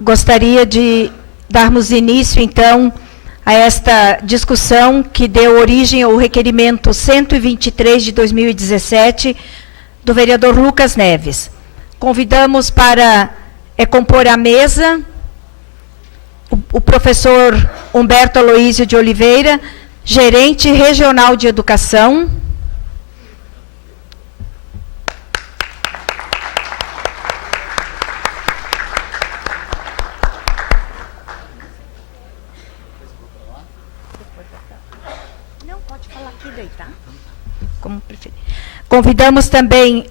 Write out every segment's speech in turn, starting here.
gostaria de darmos início, então, a esta discussão que deu origem ao requerimento 123 de 2017 do vereador Lucas Neves. Convidamos para compor a mesa o professor Humberto Aloísio de Oliveira, gerente regional de educação. Como preferir. Convidamos também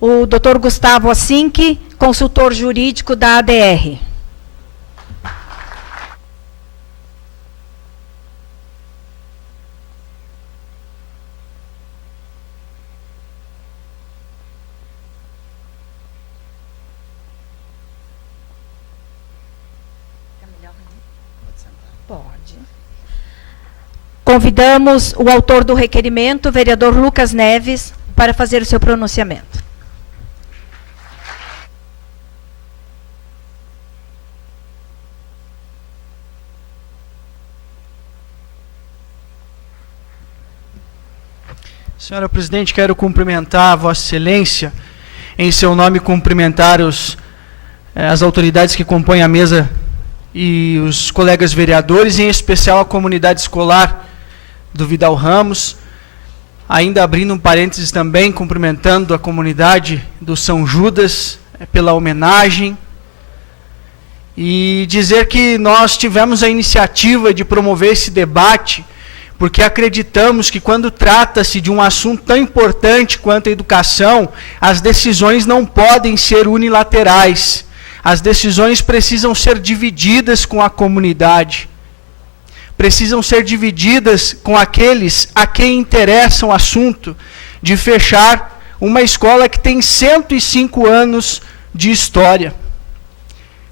o Dr. Gustavo Assinck, consultor jurídico da ADR. Pode. Convidamos o autor do requerimento, o vereador Lucas Neves, para fazer o seu pronunciamento. Senhora Presidente, quero cumprimentar a Vossa Excelência, em seu nome cumprimentar as autoridades que compõem a mesa e os colegas vereadores, em especial a comunidade escolar do Vidal Ramos, ainda abrindo um parênteses também, cumprimentando a comunidade do São Judas pela homenagem, e dizer que nós tivemos a iniciativa de promover esse debate, porque acreditamos que quando trata-se de um assunto tão importante quanto a educação, as decisões não podem ser unilaterais. As decisões precisam ser divididas com a comunidade. Precisam ser divididas com aqueles a quem interessa o assunto de fechar uma escola que tem 105 anos de história.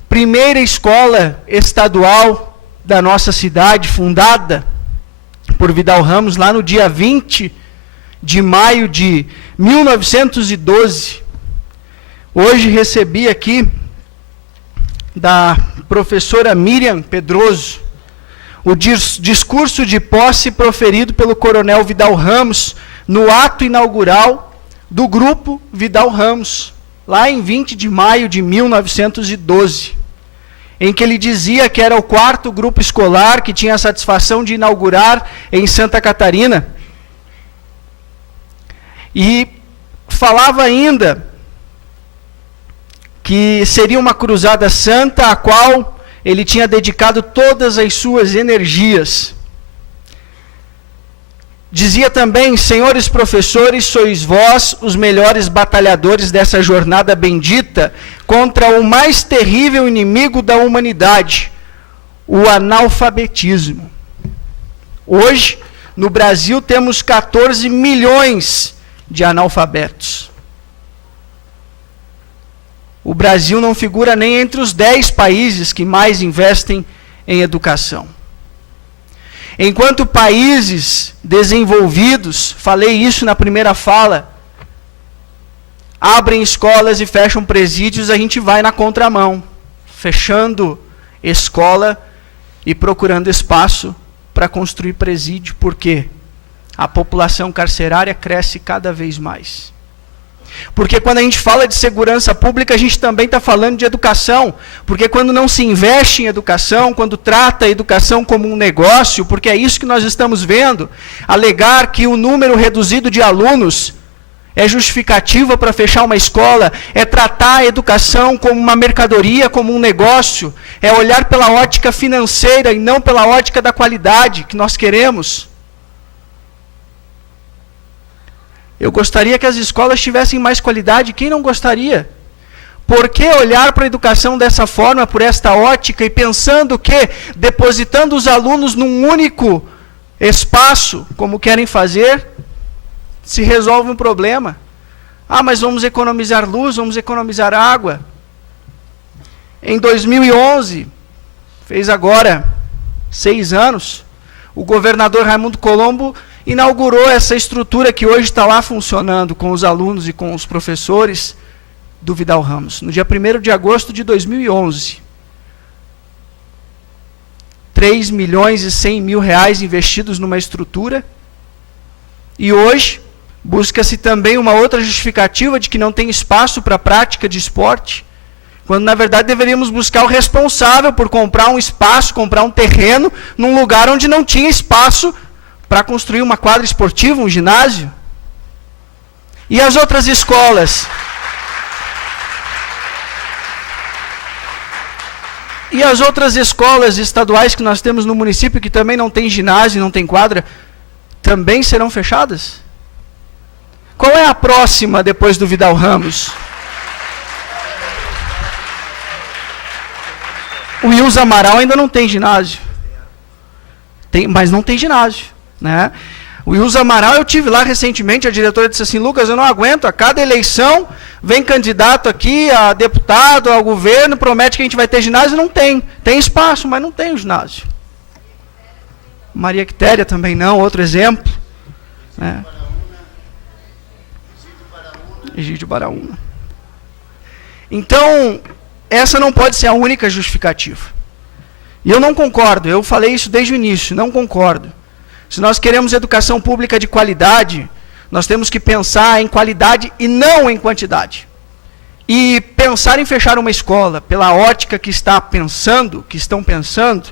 Primeira escola estadual da nossa cidade, fundada por Vidal Ramos, lá no dia 20 de maio de 1912. Hoje recebi aqui da professora Miriam Pedroso o discurso de posse proferido pelo coronel Vidal Ramos no ato inaugural do grupo Vidal Ramos, lá em 20 de maio de 1912. Em que ele dizia que era o 4º grupo escolar que tinha a satisfação de inaugurar em Santa Catarina. E falava ainda que seria uma cruzada santa a qual ele tinha dedicado todas as suas energias. Dizia também: senhores professores, sois vós os melhores batalhadores dessa jornada bendita contra o mais terrível inimigo da humanidade, o analfabetismo. Hoje, no Brasil, temos 14 milhões de analfabetos. O Brasil não figura nem entre os 10 países que mais investem em educação. Enquanto países desenvolvidos, falei isso na primeira fala, abrem escolas e fecham presídios, a gente vai na contramão, fechando escola e procurando espaço para construir presídio. Por quê? A população carcerária cresce cada vez mais. Porque quando a gente fala de segurança pública, a gente também está falando de educação. Porque quando não se investe em educação, quando trata a educação como um negócio, porque é isso que nós estamos vendo, alegar que o número reduzido de alunos é justificativa para fechar uma escola, é tratar a educação como uma mercadoria, como um negócio, é olhar pela ótica financeira e não pela ótica da qualidade que nós queremos. Eu gostaria que as escolas tivessem mais qualidade. Quem não gostaria? Por que olhar para a educação dessa forma, por esta ótica, e pensando que, depositando os alunos num único espaço, como querem fazer, se resolve um problema? Ah, mas vamos economizar luz, vamos economizar água. Em 2011, fez agora 6 anos, o governador Raimundo Colombo inaugurou essa estrutura que hoje está lá funcionando com os alunos e com os professores do Vidal Ramos, no dia 1º de agosto de 2011. R$3.100.000 investidos numa estrutura. E hoje, busca-se também uma outra justificativa de que não tem espaço para a prática de esporte, quando na verdade deveríamos buscar o responsável por comprar um espaço, comprar um terreno, num lugar onde não tinha espaço para construir uma quadra esportiva, um ginásio. E as outras escolas? E as outras escolas estaduais que nós temos no município, que também não tem ginásio, não tem quadra, também serão fechadas? Qual é a próxima depois do Vidal Ramos? O Wilson Amaral ainda não tem ginásio. Mas não tem ginásio, né? O Wilson Amaral, eu tive lá recentemente, a diretora disse assim, Lucas, eu não aguento, a cada eleição vem candidato aqui a deputado, ao governo, promete que a gente vai ter ginásio, não tem. Tem espaço, mas não tem o ginásio. Maria Quitéria também não, outro exemplo. Né? Egídio Baraúna. Então, essa não pode ser a única justificativa. E eu não concordo, eu falei isso desde o início, não concordo. Se nós queremos educação pública de qualidade, nós temos que pensar em qualidade e não em quantidade. E pensar em fechar uma escola, pela ótica que estão pensando,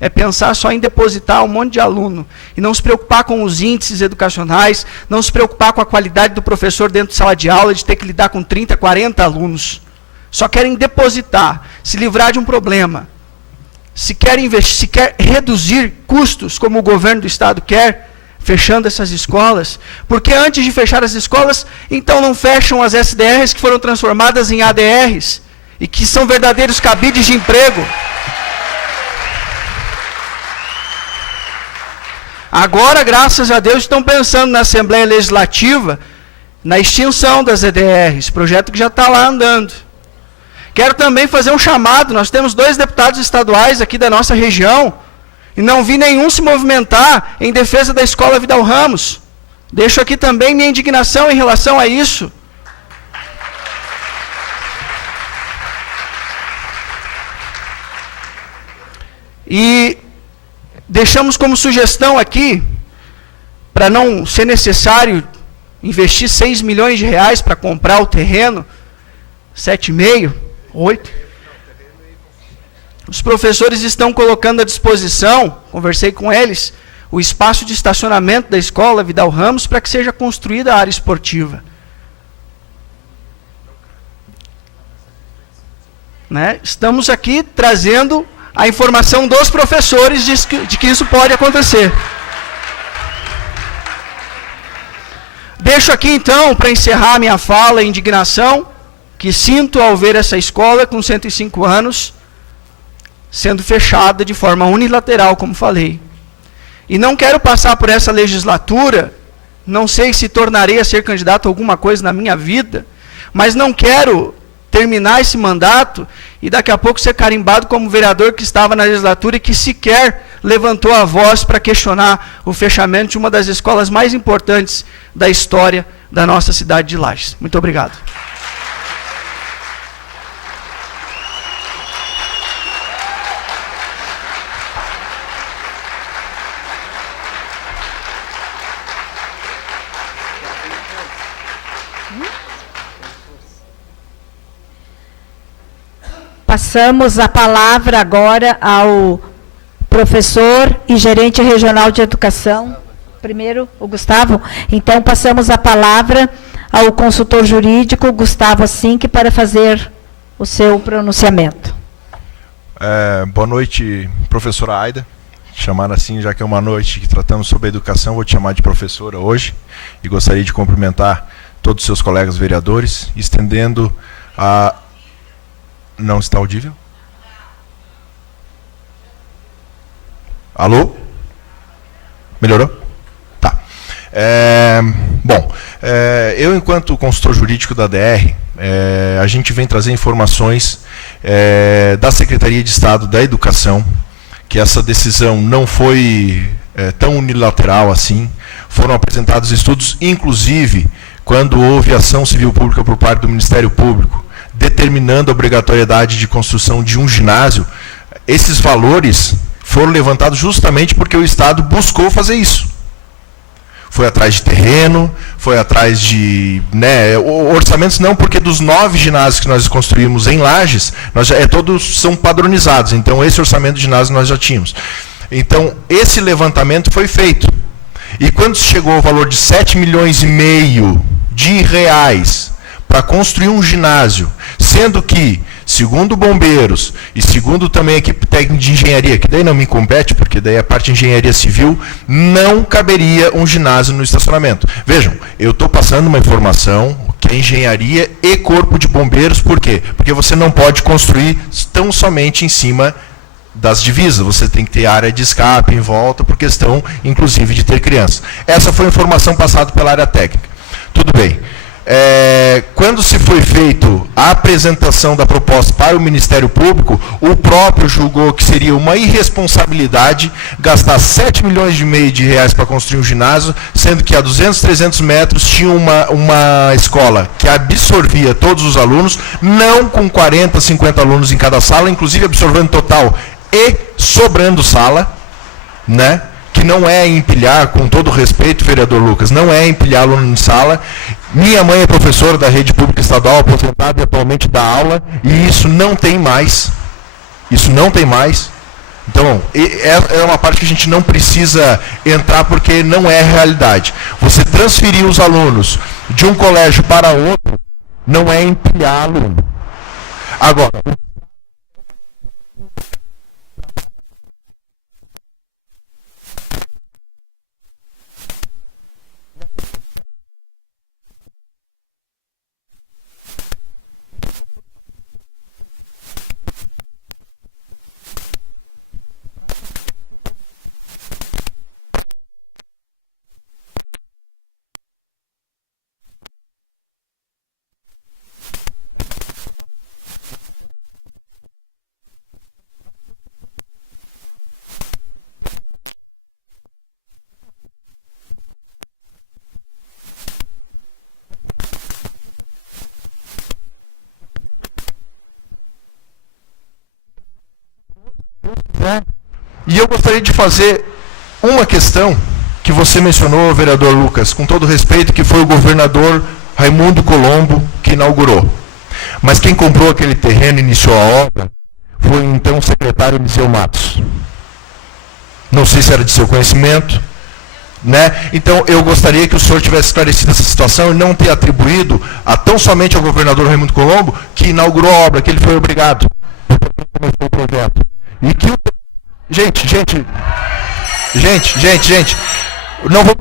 é pensar só em depositar um monte de aluno, e não se preocupar com os índices educacionais, não se preocupar com a qualidade do professor dentro de sala de aula, de ter que lidar com 30, 40 alunos. Só querem depositar, se livrar de um problema. Se quer investir, se quer reduzir custos, como o governo do estado quer, fechando essas escolas, porque antes de fechar as escolas, então não fecham as SDRs que foram transformadas em ADRs, e que são verdadeiros cabides de emprego. Agora, graças a Deus, estão pensando na Assembleia Legislativa, na extinção das EDRs, projeto que já está lá andando. Quero também fazer um chamado, nós temos 2 deputados estaduais aqui da nossa região, e não vi nenhum se movimentar em defesa da Escola Vidal Ramos. Deixo aqui também minha indignação em relação a isso. E deixamos como sugestão aqui, para não ser necessário investir R$6 milhões para comprar o terreno, 7,5, 8. Os professores estão colocando à disposição, conversei com eles, o espaço de estacionamento da escola Vidal Ramos para que seja construída a área esportiva. Né? Estamos aqui trazendo a informação dos professores de que isso pode acontecer. Deixo aqui então, para encerrar minha fala, a indignação que sinto ao ver essa escola com 105 anos sendo fechada de forma unilateral, como falei. E não quero passar por essa legislatura, não sei se tornarei a ser candidato a alguma coisa na minha vida, mas não quero terminar esse mandato e daqui a pouco ser carimbado como vereador que estava na legislatura e que sequer levantou a voz para questionar o fechamento de uma das escolas mais importantes da história da nossa cidade de Lages. Muito obrigado. Passamos a palavra agora ao professor e gerente regional de educação. Primeiro, o Gustavo. Então, passamos a palavra ao consultor jurídico, Gustavo Assinck, para fazer o seu pronunciamento. Boa noite, professora Aida. Chamar assim, já que é uma noite que tratamos sobre educação, vou te chamar de professora hoje. E gostaria de cumprimentar todos os seus colegas vereadores, estendendo a... Não está audível? Alô? Melhorou? Tá. Eu, enquanto consultor jurídico da DR, a gente vem trazer informações da Secretaria de Estado da Educação, que essa decisão não foi tão unilateral assim. Foram apresentados estudos, inclusive, quando houve ação civil pública por parte do Ministério Público, determinando a obrigatoriedade de construção de um ginásio, esses valores foram levantados justamente porque o Estado buscou fazer isso. Foi atrás de terreno, foi atrás de... orçamentos não, porque dos 9 ginásios que nós construímos em Lages, todos são padronizados. Então, esse orçamento de ginásio nós já tínhamos. Então, esse levantamento foi feito. E quando chegou ao valor de 7,5 milhões de reais para construir um ginásio, sendo que, segundo bombeiros e segundo também a equipe técnica de engenharia, que daí não me compete, porque daí a parte de engenharia civil, não caberia um ginásio no estacionamento. Vejam, eu estou passando uma informação que é engenharia e corpo de bombeiros, por quê? Porque você não pode construir tão somente em cima das divisas, você tem que ter área de escape em volta, por questão, inclusive, de ter crianças. Essa foi a informação passada pela área técnica. Tudo bem. Quando se foi feito a apresentação da proposta para o Ministério Público, o próprio julgou que seria uma irresponsabilidade gastar 7,5 milhões de reais para construir um ginásio, sendo que a 200, 300 metros tinha uma escola que absorvia todos os alunos, não com 40, 50 alunos em cada sala, inclusive absorvendo total e sobrando sala, né? Que não é empilhar, com todo respeito, vereador Lucas, não é empilhar aluno em sala. Minha mãe é professora da rede pública estadual, aposentada e atualmente dá aula, e isso não tem mais. Isso não tem mais. Então, é uma parte que a gente não precisa entrar, porque não é realidade. Você transferir os alunos de um colégio para outro, não é empilhar aluno. Agora, e eu gostaria de fazer uma questão que você mencionou, vereador Lucas, com todo respeito, que foi o governador Raimundo Colombo que inaugurou. Mas quem comprou aquele terreno e iniciou a obra foi então o secretário Eliseu Matos. Não sei se era de seu conhecimento, né? Então eu gostaria que o senhor tivesse esclarecido essa situação e não ter atribuído a tão somente ao governador Raimundo Colombo, que inaugurou a obra, que ele foi obrigado, porque começou o projeto. E que Gente, não vou...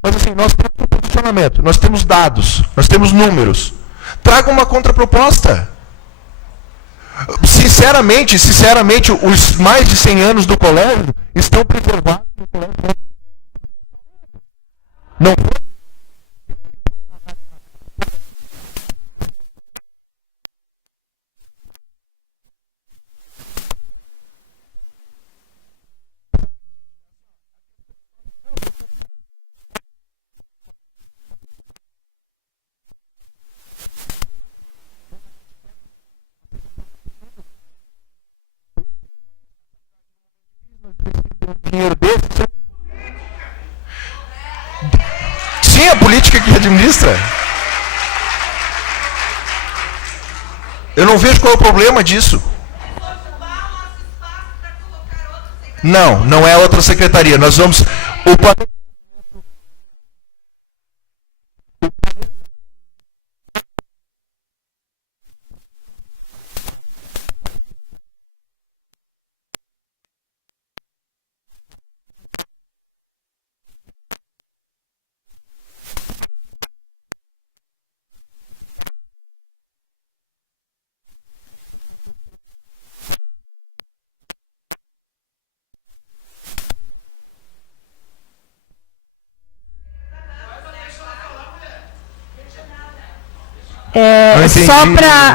Mas assim, nós temos um posicionamento, nós temos dados, nós temos números. Traga uma contraproposta. Sinceramente, os mais de 100 anos do colégio estão preservados no colégio. Não. Dinheiro desse. Sim, a política que administra. Eu não vejo qual é o problema disso. Não é outra secretaria. Nós vamos...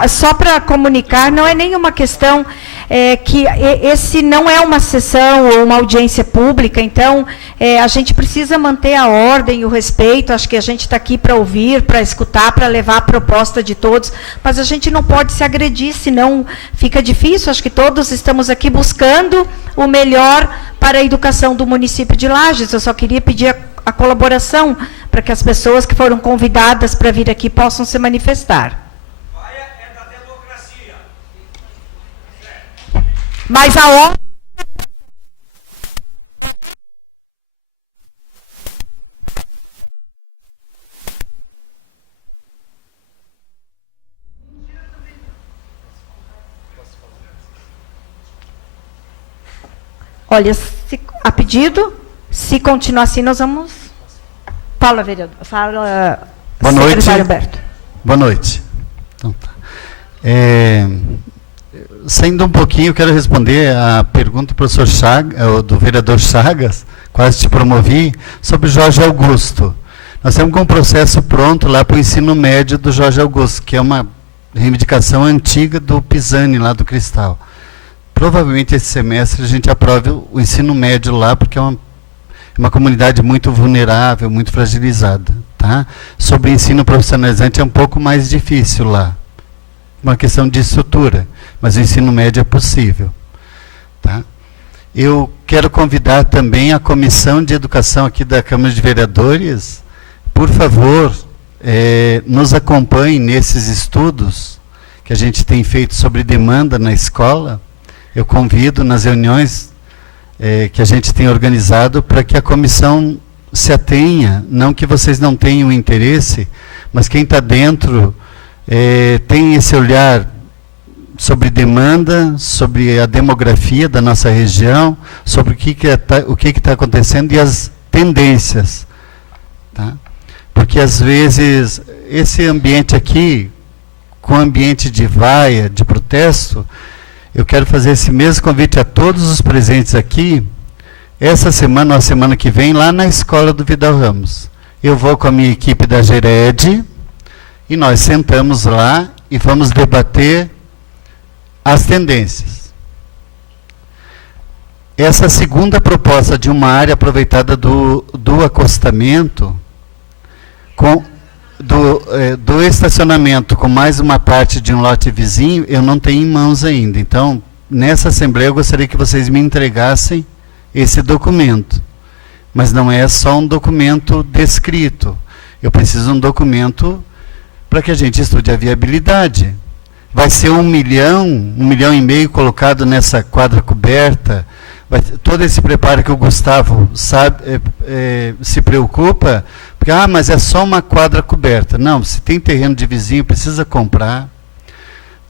Só para comunicar, não é nenhuma questão que esse não é uma sessão ou uma audiência pública, então a gente precisa manter a ordem e o respeito. Acho que a gente está aqui para ouvir, para escutar, para levar a proposta de todos, mas a gente não pode se agredir, senão fica difícil. Acho que todos estamos aqui buscando o melhor para a educação do município de Lages. Eu só queria pedir a colaboração para que as pessoas que foram convidadas para vir aqui possam se manifestar. É da democracia. Mas a ordem... Olha, a pedido, se continuar assim, nós vamos... Fala, vereador. Fala, boa noite. Secretário Humberto. Boa noite. Então, tá. Saindo um pouquinho, eu quero responder a pergunta do professor Chagas, do vereador Chagas, quase te promovi, sobre Jorge Augusto. Nós temos um processo pronto lá para o ensino médio do Jorge Augusto, que é uma reivindicação antiga do Pisani, lá do Cristal. Provavelmente esse semestre a gente aprove o ensino médio lá, porque é uma comunidade muito vulnerável, muito fragilizada. Tá? Sobre ensino profissionalizante é um pouco mais difícil lá. Uma questão de estrutura, mas o ensino médio é possível. Tá? Eu quero convidar também a Comissão de Educação aqui da Câmara de Vereadores, por favor, nos acompanhem nesses estudos que a gente tem feito sobre demanda na escola. Eu convido nas reuniões que a gente tem organizado para que a comissão se atenha, não que vocês não tenham interesse, mas quem está dentro tem esse olhar sobre demanda, sobre a demografia da nossa região, sobre o que está acontecendo e as tendências. Tá? Porque às vezes esse ambiente aqui, com ambiente de vaia, de protesto, eu quero fazer esse mesmo convite a todos os presentes aqui, essa semana ou a semana que vem, lá na escola do Vidal Ramos. Eu vou com a minha equipe da Gered e nós sentamos lá e vamos debater as tendências. Essa segunda proposta de uma área aproveitada do acostamento, do estacionamento com mais uma parte de um lote vizinho, eu não tenho em mãos ainda. Então, nessa Assembleia, eu gostaria que vocês me entregassem esse documento. Mas não é só um documento descrito. Eu preciso de um documento para que a gente estude a viabilidade. Vai ser 1 milhão, 1,5 milhão colocado nessa quadra coberta. Todo esse preparo que o Gustavo se preocupa, porque, mas é só uma quadra coberta. Não, se tem terreno de vizinho, precisa comprar.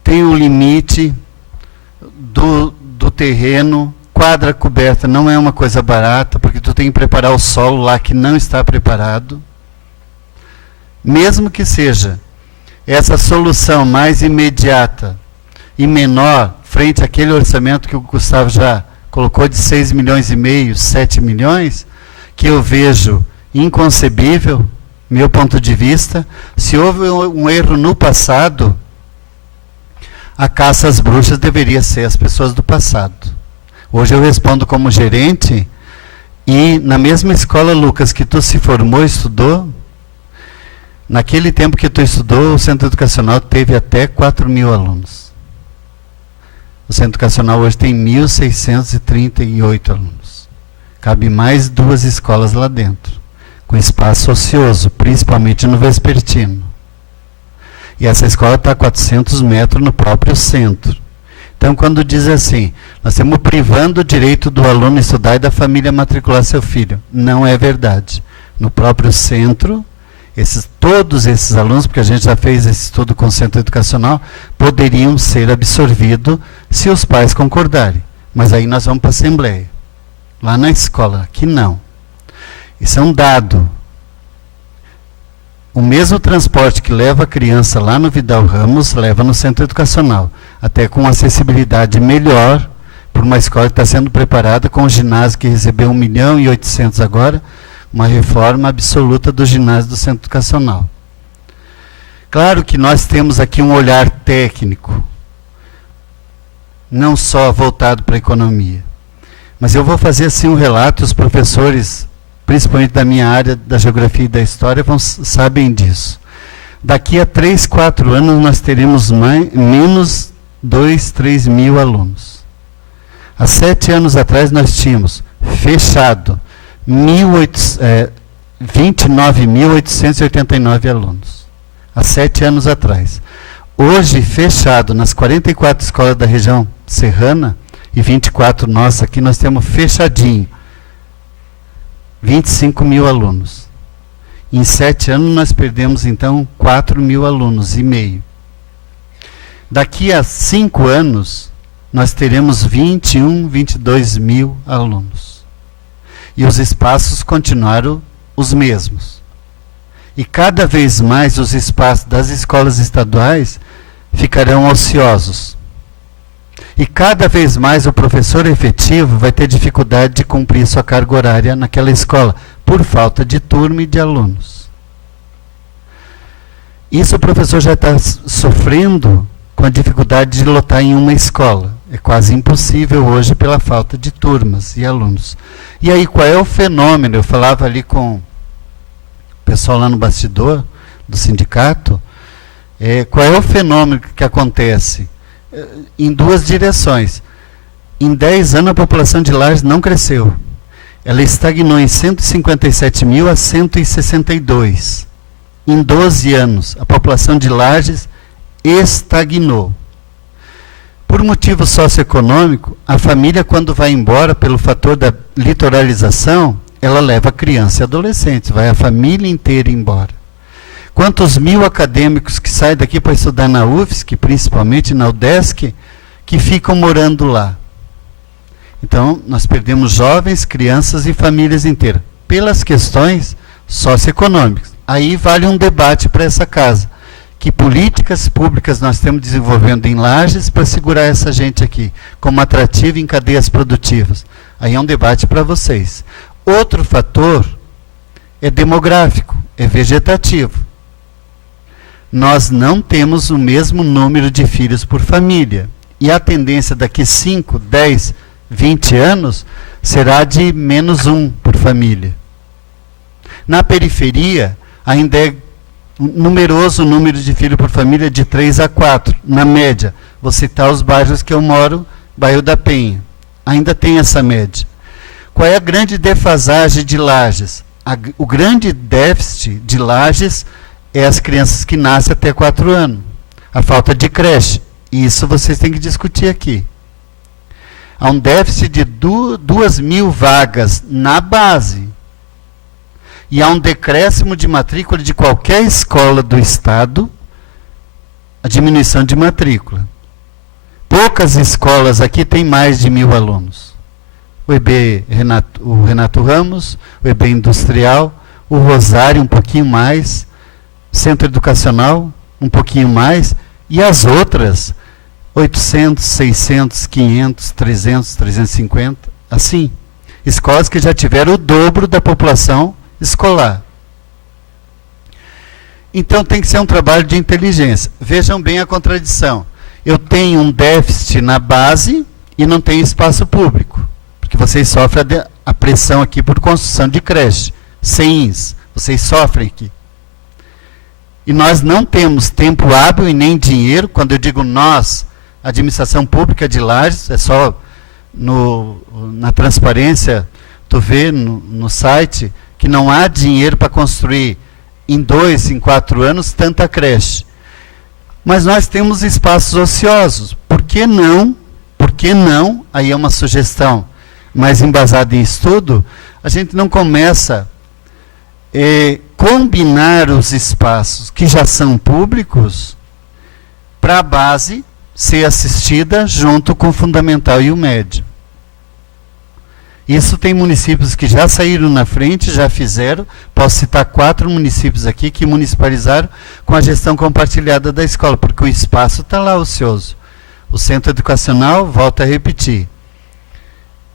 Tem um limite do terreno. Quadra coberta não é uma coisa barata, porque tu tem que preparar o solo lá que não está preparado. Mesmo que seja essa solução mais imediata e menor, frente àquele orçamento que o Gustavo já colocou de 6,5 milhões, 7 milhões, que eu vejo inconcebível, meu ponto de vista. Se houve um erro no passado, a caça às bruxas deveria ser as pessoas do passado. Hoje eu respondo como gerente, e na mesma escola, Lucas, que tu se formou, estudou, naquele tempo que tu estudou, o centro educacional teve até 4.000 alunos. O centro educacional hoje tem 1.638 alunos. Cabe mais 2 escolas lá dentro, com espaço ocioso, principalmente no vespertino. E essa escola está a 400 metros no próprio centro. Então, quando diz assim, nós estamos privando o direito do aluno estudar e da família matricular seu filho, não é verdade. No próprio centro, todos esses alunos, porque a gente já fez esse estudo com o centro educacional, poderiam ser absorvidos se os pais concordarem. Mas aí nós vamos para a Assembleia. Lá na escola, aqui não. Isso é um dado. O mesmo transporte que leva a criança lá no Vidal Ramos, leva no centro educacional. Até com acessibilidade melhor, por uma escola que está sendo preparada com o ginásio que recebeu 1,8 milhão agora, uma reforma absoluta do ginásio do centro educacional. Claro que nós temos aqui um olhar técnico. não só voltado para a economia. Mas eu vou fazer assim um relato, e os professores, principalmente da minha área da geografia e da história, sabem disso. Daqui a 3, 4 anos nós teremos menos 2, 3 mil alunos. Há 7 anos atrás nós tínhamos fechado 29.889 alunos. Há 7 anos atrás. Hoje, fechado nas 44 escolas da região serrana, e 24 nós aqui, nós temos fechadinho 25 mil alunos. Em 7 anos nós perdemos, então, 4 mil alunos e meio. Daqui a 5 anos, nós teremos 21, 22 mil alunos. E os espaços continuaram os mesmos. E cada vez mais os espaços das escolas estaduais ficarão ociosos. E cada vez mais o professor efetivo vai ter dificuldade de cumprir sua carga horária naquela escola, por falta de turma e de alunos. Isso o professor já está sofrendo com a dificuldade de lotar em uma escola. É quase impossível hoje pela falta de turmas e alunos. E aí, qual é o fenômeno? Eu falava ali com o pessoal lá no bastidor do sindicato. Qual é o fenômeno que acontece? Em 2 direções. Em 10 anos a população de Lages não cresceu. Ela estagnou em 157 mil a 162. Em 12 anos a população de Lages estagnou. Por motivo socioeconômico, a família, quando vai embora pelo fator da litoralização, ela leva criança e adolescente, vai a família inteira embora. Quantos mil acadêmicos que saem daqui para estudar na UFSC, principalmente na UDESC, que ficam morando lá? Então, nós perdemos jovens, crianças e famílias inteiras, pelas questões socioeconômicas. Aí vale um debate para essa casa. Que políticas públicas nós estamos desenvolvendo em Lages para segurar essa gente aqui, como atrativo em cadeias produtivas? Aí é um debate para vocês. Outro fator é demográfico, é vegetativo. Nós não temos o mesmo número de filhos por família. E a tendência daqui 5, 10, 20 anos será de menos 1 por família. Na periferia, ainda é numeroso o número de filhos por família de 3 a 4, na média. Vou citar os bairros que eu moro, bairro da Penha. Ainda tem essa média. Qual é a grande defasagem de Lages? O grande déficit de Lages é as crianças que nascem até 4 anos. A falta de creche. E isso vocês têm que discutir aqui. Há um déficit de 2.000 vagas na base. E há um decréscimo de matrícula de qualquer escola do Estado, a diminuição de matrícula. Poucas escolas aqui têm mais de 1.000 alunos. O Renato Ramos, o EB Industrial, o Rosário um pouquinho mais, Centro Educacional um pouquinho mais, e as outras, 800, 600, 500, 300, 350, assim. Escolas que já tiveram o dobro da população escolar. Então tem que ser um trabalho de inteligência. Vejam bem a contradição. Eu tenho um déficit na base e não tenho espaço público. Porque vocês sofrem a pressão aqui por construção de creche. CEINS, vocês sofrem aqui. E nós não temos tempo hábil e nem dinheiro. Quando eu digo nós, a administração pública de Lages, é só na transparência, tu vê no site, que não há dinheiro para construir em 2, em 4 anos, tanta creche. Mas nós temos espaços ociosos. Por que não? Aí é uma sugestão mais embasada em estudo, a gente não começa combinar os espaços que já são públicos para a base ser assistida junto com o fundamental e o médio. Isso tem municípios que já saíram na frente, já fizeram. Posso citar 4 municípios aqui que municipalizaram com a gestão compartilhada da escola, porque o espaço está lá ocioso. O centro educacional, volto a repetir.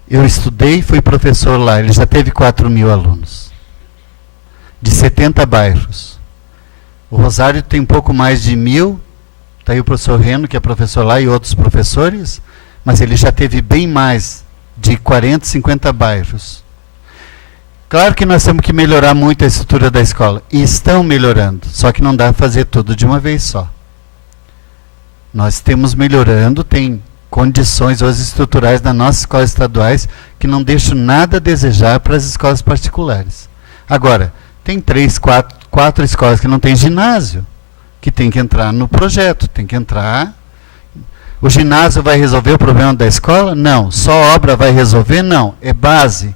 Eu estudei, fui professor lá, ele já teve 4.000 alunos. De 70 bairros. O Rosário tem um pouco mais de 1.000. Está aí o professor Reno, que é professor lá, e outros professores. mas ele já teve bem mais de 40, 50 bairros. Claro que nós temos que melhorar muito a estrutura da escola, e estão melhorando, só que não dá para fazer tudo de uma vez só. Nós temos melhorando, tem condições hoje estruturais das nossas escolas estaduais que não deixam nada a desejar para as escolas particulares. Agora, tem 4 escolas que não tem ginásio, que tem que entrar no projeto, tem que entrar. O ginásio vai resolver o problema da escola? Não. Só obra vai resolver? Não. É base.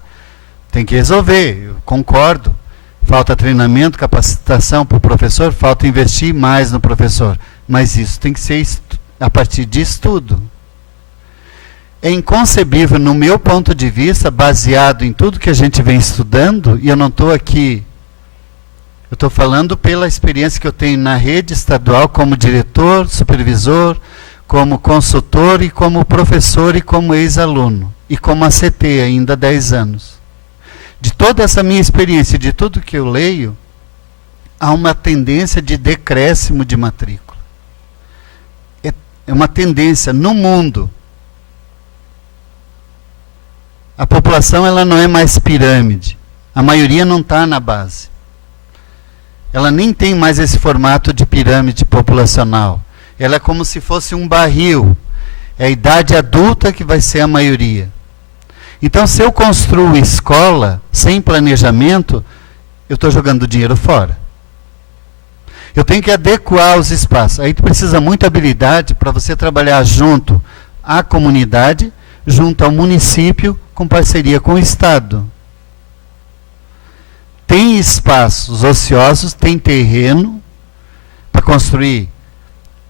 Tem que resolver, eu concordo. Falta treinamento, capacitação para o professor, falta investir mais no professor. Mas isso tem que ser a partir de estudo. É inconcebível, no meu ponto de vista, baseado em tudo que a gente vem estudando, e eu não estou aqui, eu estou falando pela experiência que eu tenho na rede estadual como diretor, supervisor, como consultor e como professor e como ex-aluno, e como ACT ainda há 10 anos. De toda essa minha experiência, de tudo que eu leio, há uma tendência de decréscimo de matrícula. É uma tendência no mundo. A população ela não é mais pirâmide. A maioria não está na base. Ela nem tem mais esse formato de pirâmide populacional. Ela é como se fosse um barril. É a idade adulta que vai ser a maioria. Então, se eu construo escola sem planejamento, eu estou jogando dinheiro fora. Eu tenho que adequar os espaços. Aí precisa muita habilidade para você trabalhar junto à comunidade, junto ao município, com parceria com o Estado. Tem espaços ociosos, tem terreno para construir,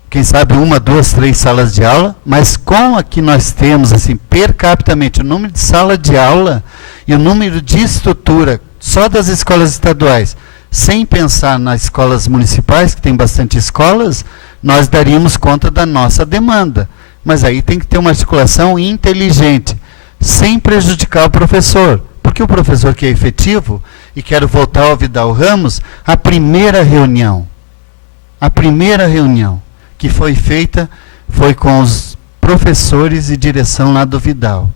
quem sabe 1, 2, 3 salas de aula, mas com a que nós temos, assim, per capitamente, o número de sala de aula e o número de estrutura só das escolas estaduais, sem pensar nas escolas municipais, que tem bastante escolas, nós daríamos conta da nossa demanda. Mas aí tem que ter uma articulação inteligente, sem prejudicar o professor. Porque o professor que é efetivo, e quero voltar ao Vidal Ramos, a primeira reunião que foi feita foi com os professores e direção lá do Vidal,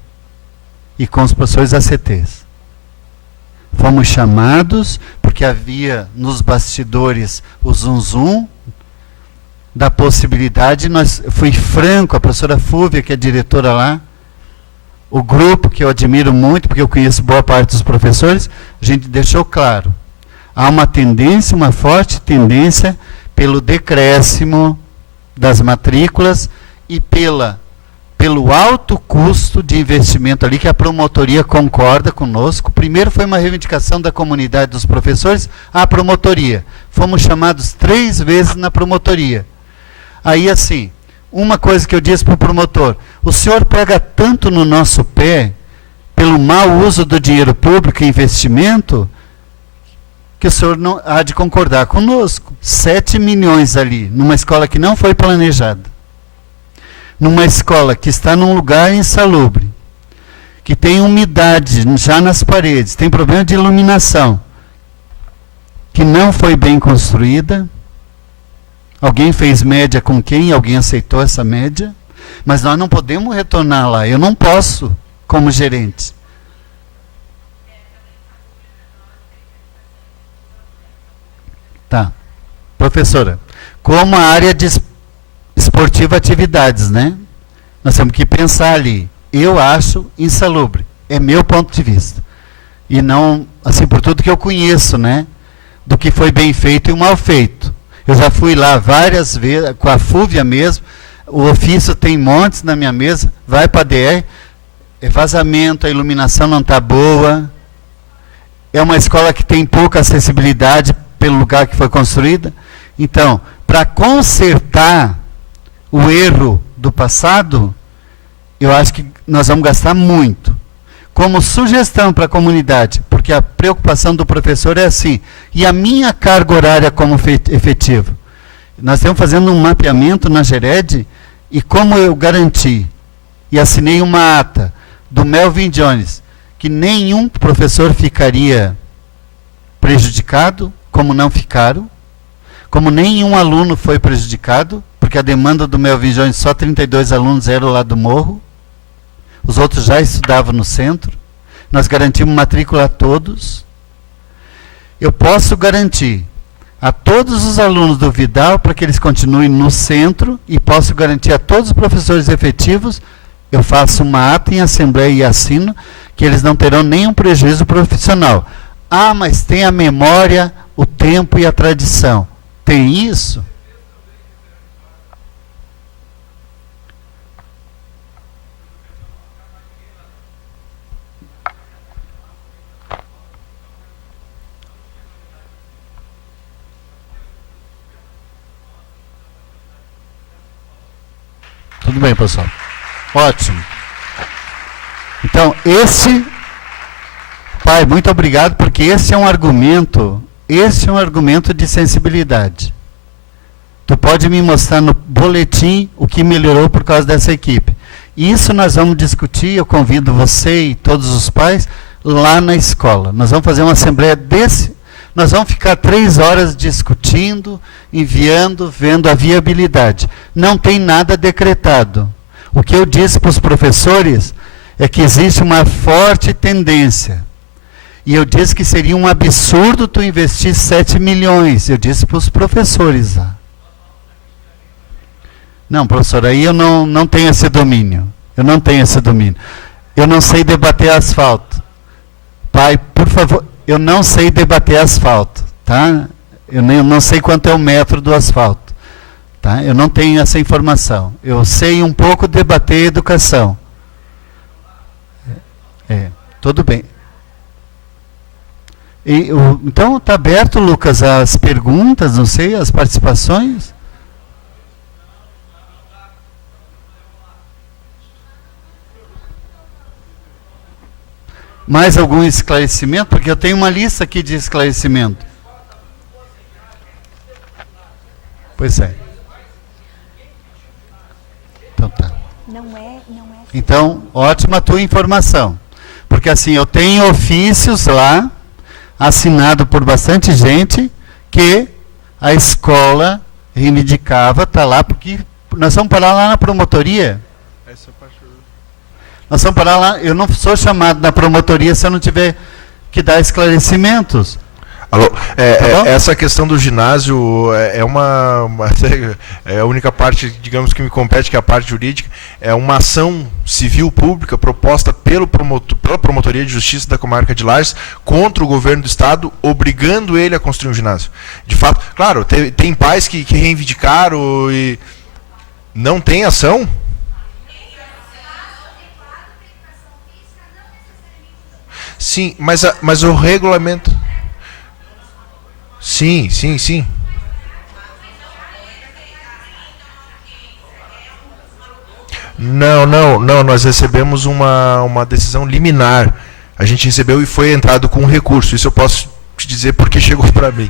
e com os professores ACTs. Fomos chamados, porque havia nos bastidores o zum-zum da possibilidade, fui franco, a professora Fúvia, que é diretora lá, o grupo, que eu admiro muito, porque eu conheço boa parte dos professores, a gente deixou claro. Há uma tendência, uma forte tendência, pelo decréscimo das matrículas e pelo alto custo de investimento ali, que a promotoria concorda conosco. Primeiro foi uma reivindicação da comunidade dos professores à promotoria. Fomos chamados 3 vezes na promotoria. Aí, assim, uma coisa que eu disse para o promotor: o senhor pega tanto no nosso pé, pelo mau uso do dinheiro público e investimento, que o senhor não há de concordar conosco. 7 milhões ali, numa escola que não foi planejada, numa escola que está num lugar insalubre, que tem umidade já nas paredes, tem problema de iluminação, que não foi bem construída. Alguém fez média com quem? Alguém aceitou essa média? Mas nós não podemos retornar lá. Eu não posso, como gerente. Tá. Professora, como a área de esportiva atividades, né? Nós temos que pensar ali. Eu acho insalubre. É meu ponto de vista. E não, assim, por tudo que eu conheço, né? Do que foi bem feito e o mal feito. Eu já fui lá várias vezes, com a Fúvia mesmo, o ofício tem montes na minha mesa, vai para a DR, é vazamento, a iluminação não está boa, é uma escola que tem pouca acessibilidade pelo lugar que foi construída. Então, para consertar o erro do passado, eu acho que nós vamos gastar muito. Como sugestão para a comunidade, porque a preocupação do professor é assim, e a minha carga horária como efetivo? Nós estamos fazendo um mapeamento na Gered, e como eu garanti, e assinei uma ata do Melvin Jones, que nenhum professor ficaria prejudicado, como não ficaram, como nenhum aluno foi prejudicado, porque a demanda do Melvin Jones, só 32 alunos eram lá do morro. os outros já estudavam no centro, nós garantimos matrícula a todos. Eu posso garantir a todos os alunos do Vidal para que eles continuem no centro e posso garantir a todos os professores efetivos, eu faço uma ata em assembleia e assino, que eles não terão nenhum prejuízo profissional. Ah, mas tem a memória, o tempo e a tradição. Tem isso? Tudo bem, pessoal. Ótimo. Então, pai, muito obrigado, porque esse é um argumento de sensibilidade. Tu pode me mostrar no boletim o que melhorou por causa dessa equipe. Isso nós vamos discutir, eu convido você e todos os pais lá na escola. Nós vamos fazer uma assembleia nós vamos ficar 3 horas discutindo, enviando, vendo a viabilidade. Não tem nada decretado. O que eu disse para os professores é que existe uma forte tendência. E eu disse que seria um absurdo tu investir 7 milhões. Eu disse para os professores lá. Não, professor, aí eu não tenho esse domínio. Eu não tenho esse domínio. Eu não sei debater asfalto. Pai, por favor, eu não sei debater asfalto, tá? Eu não sei quanto é o metro do asfalto, tá? Eu não tenho essa informação. Eu sei um pouco debater educação. Tudo bem. Então, está aberto, Lucas, as perguntas, não sei, as participações? Mais algum esclarecimento? Porque eu tenho uma lista aqui de esclarecimento. Pois é. Então tá. Então, ótima a tua informação. Porque assim, eu tenho ofícios lá, assinado por bastante gente, que a escola reivindicava, está lá, porque nós vamos parar lá na promotoria. Nós vamos parar lá, eu não sou chamado na promotoria se eu não tiver que dar esclarecimentos. Alô, essa questão do ginásio é a única parte, digamos, que me compete, que é a parte jurídica, é uma ação civil pública proposta pela Promotoria de Justiça da Comarca de Lages contra o governo do estado, obrigando ele a construir um ginásio. De fato, claro, tem pais que reivindicaram e não tem ação. Sim, mas o regulamento... Sim. Não, nós recebemos uma decisão liminar. A gente recebeu e foi entrado com um recurso. Isso eu posso te dizer porque chegou para mim.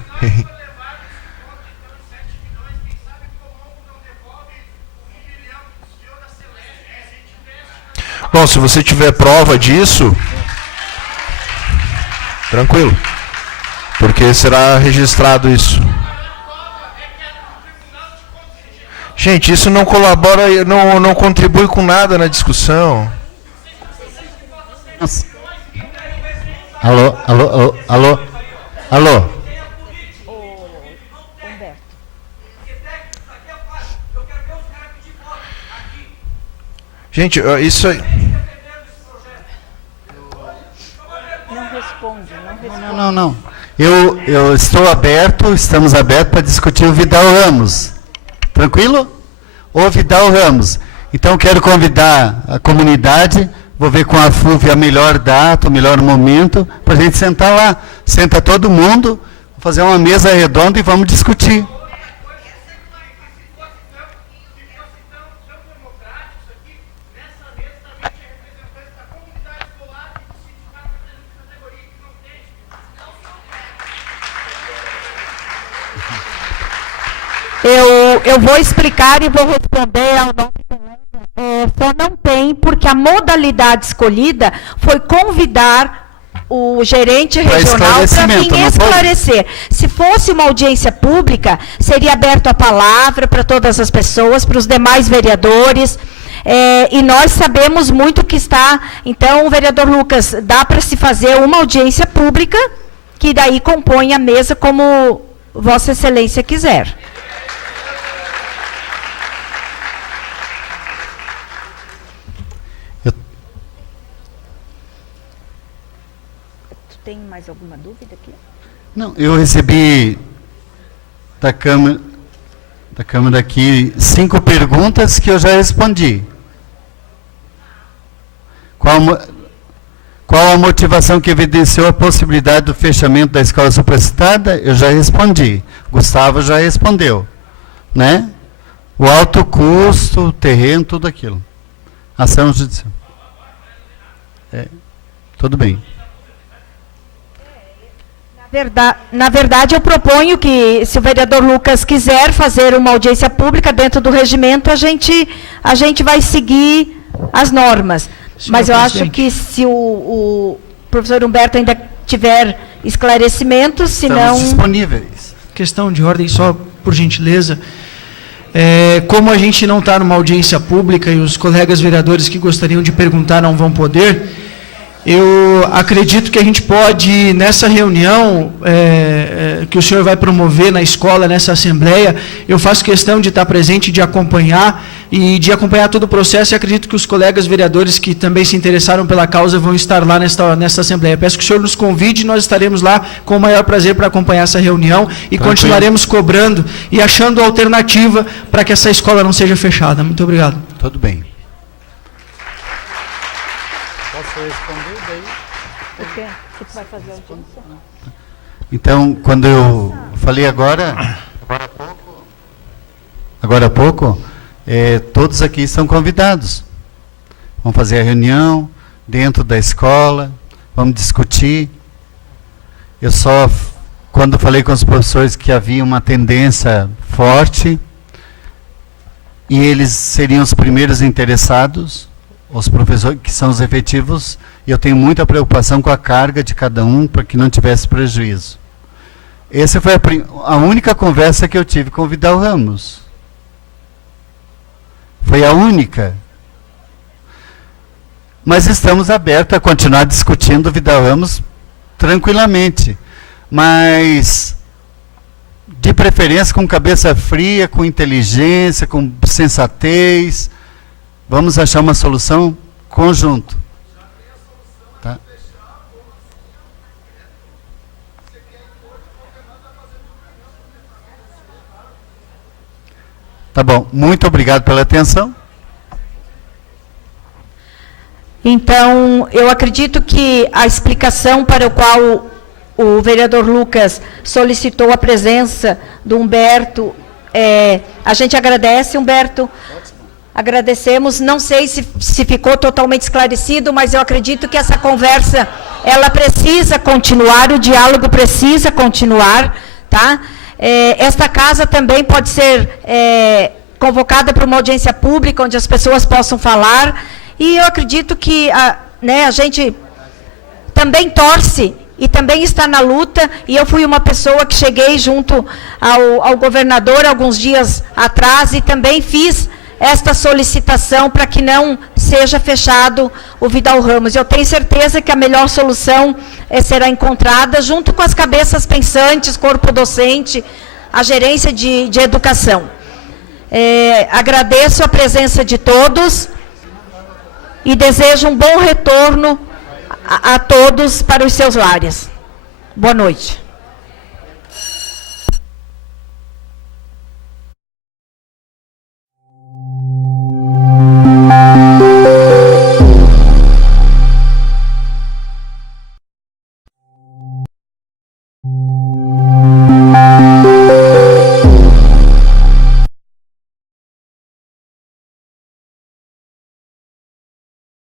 Bom, se você tiver prova disso, tranquilo. Porque será registrado isso. Gente, isso não colabora, não contribui com nada na discussão. Alô. Gente, isso aí... Não. Eu estou aberto, estamos abertos para discutir o Vidal Ramos. Tranquilo? O Vidal Ramos. Então, quero convidar a comunidade, vou ver com a FUV a melhor data, o melhor momento, para a gente sentar lá. Senta todo mundo, fazer uma mesa redonda e vamos discutir. Eu vou explicar e vou responder ao nome do colega. Só não tem, porque a modalidade escolhida foi convidar o gerente regional para vir esclarecer. Se fosse uma audiência pública, seria aberto a palavra para todas as pessoas, para os demais vereadores. e nós sabemos muito que está. Então, vereador Lucas, dá para se fazer uma audiência pública, que daí compõe a mesa como Vossa Excelência quiser. Tu tem mais alguma dúvida aqui? Não, eu recebi da Câmara aqui 5 perguntas que eu já respondi. Qual a motivação que evidenciou a possibilidade do fechamento da escola supracitada? Eu já respondi. Gustavo já respondeu, né? O alto custo, o terreno, tudo aquilo. Ação judicial. Tudo bem. Na verdade, eu proponho que, se o vereador Lucas quiser fazer uma audiência pública dentro do regimento, a gente vai seguir as normas. Mas eu acho que se o professor Humberto ainda tiver esclarecimentos, se não... Estamos disponíveis. Questão de ordem, só por gentileza. Como a gente não está numa audiência pública e os colegas vereadores que gostariam de perguntar não vão poder, eu acredito que a gente pode, nessa reunião que o senhor vai promover na escola, nessa assembleia, eu faço questão de estar presente, de acompanhar todo o processo, e acredito que os colegas vereadores que também se interessaram pela causa vão estar lá nessa assembleia. Peço que o senhor nos convide, nós estaremos lá com o maior prazer para acompanhar essa reunião e continuaremos cobrando e achando alternativa para que essa escola não seja fechada. Muito obrigado. Tudo bem. Posso responder daí? O quê? O que tu vai fazer audiência? Então, quando eu falei agora há pouco, todos aqui estão convidados. Vamos fazer a reunião dentro da escola, vamos discutir. Eu só, quando falei com os professores que havia uma tendência forte, e eles seriam os primeiros interessados, os professores que são os efetivos, e eu tenho muita preocupação com a carga de cada um para que não tivesse prejuízo. Essa foi a única conversa que eu tive com o Vidal Ramos. Foi a única. Mas estamos abertos a continuar discutindo o Vidal Ramos tranquilamente. Mas, de preferência, com cabeça fria, com inteligência, com sensatez. Vamos achar uma solução conjunto. Tá? Tá bom. Muito obrigado pela atenção. Então, eu acredito que a explicação para o qual o vereador Lucas solicitou a presença do Humberto, a gente agradece, Humberto. Agradecemos, não sei se ficou totalmente esclarecido, mas eu acredito que essa conversa, ela precisa continuar, o diálogo precisa continuar, tá? Esta casa também pode ser convocada para uma audiência pública, onde as pessoas possam falar, e eu acredito que a gente também torce e também está na luta, e eu fui uma pessoa que cheguei junto ao governador alguns dias atrás e também fiz esta solicitação para que não seja fechado o Vidal Ramos. Eu tenho certeza que a melhor solução será encontrada junto com as cabeças pensantes, corpo docente, a gerência de educação. Agradeço a presença de todos e desejo um bom retorno a todos para os seus lares. Boa noite.